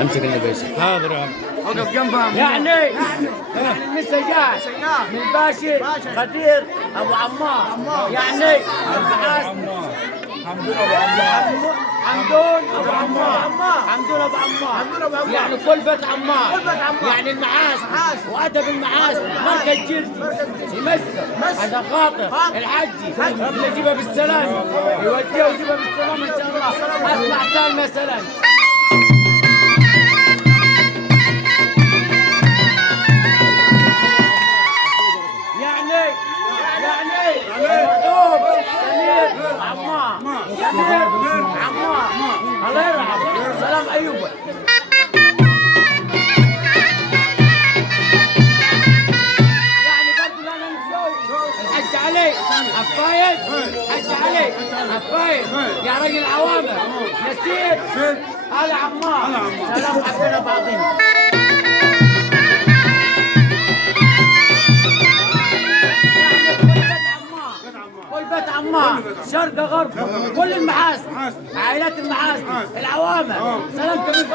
امسك انا باشا. حاضر يا عم. وقف جنبها. يعني لسه جاي من باشا غدير ابو عمار، يعني المعاص حمدون ابو عمار. حمدون ابو عمار، حمدون ابو عمار، يعني كل بيت عمار، يعني المعاص وادب المعاص مركز جردي يمثل عشان خاطر الحجي ربنا يجيبها بالسلام، يوديها ويجيبها بالسلام ان شاء الله. اسمع سالمه سلام. مرحوم سمير عمار، سمير عمار الله يرحمه. سلام ايوب. يعني برضه انا مسوي الحج علي عفايز، حج علي عفايز يا رجل عوامر نسير ال عمار. سلام حبينا بعضنا. كل بيت عمار شرق غرب كل المحاسن عائلات المحاسن العوامل. سلام كبير.